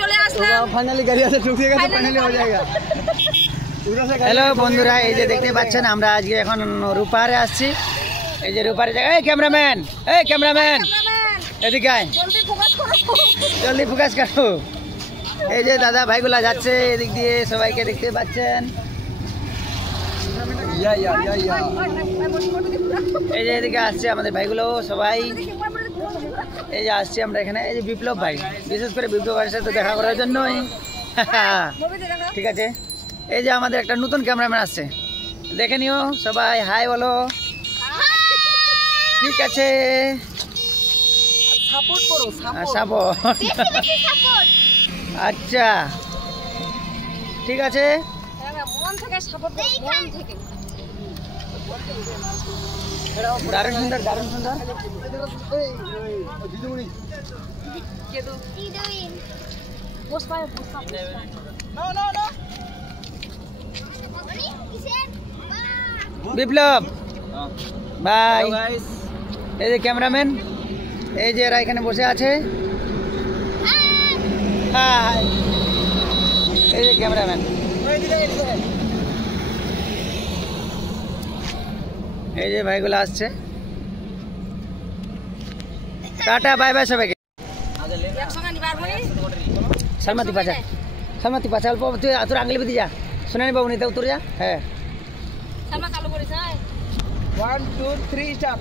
চলে আসলাম ফাইনালি গাড়ি আছে ঢুকে গেছে ফাইনালি হয়ে যাবে। হ্যালো বন্ধুরা, এই যে দেখতে পাচ্ছেন আমরা আজকে এখন রূপারে আসছি। এই যে রূপারে জায়গা, এই ক্যামেরাম্যান এদিকে আয়, জলদি ফোকাস করো। এই যে দাদা ভাইগুলা যাচ্ছে এদিক দিয়ে, সবাইকে দেখতে পাচ্ছেন। এই যে এদিকে আসছে আমাদের ভাইগুলো সবাই, এই যে আসছি আমরা এখানে। এই যে বিপ্লব ভাই, বিশেষ করে বিপ্লব ভাইয়ের সাথে দেখা করার জন্যই। ঠিক আছে, এই যে আমাদের একটা নতুন ক্যামেরাম্যান আসছে, দেখে নিও সবাই, হাই বলো। ঠিক আছে, সাপোর্ট করো, সাপোর্ট। আচ্ছা ঠিক আছে, মন থেকে সাপোর্ট করো, মন থেকে। দারুণ সুন্দর, দারুণ সুন্দর। বিপ্লব ভাই, এই যে ক্যামেরাম্যান, এই যে এরা এখানে বসে আছে। এই যে ক্যামেরাম্যান, এই যে ভাইগুলো আসছে। টাটা বাই বাই সবাইকে। সালমাতি পাচা, সালমাতি পাচা, অল্প তুই তোর আঙুলি বেঁধে যা, শোনানি বাবু নিতে উত্তর যা। হ্যাঁ 1 2 3 স্টার্ট।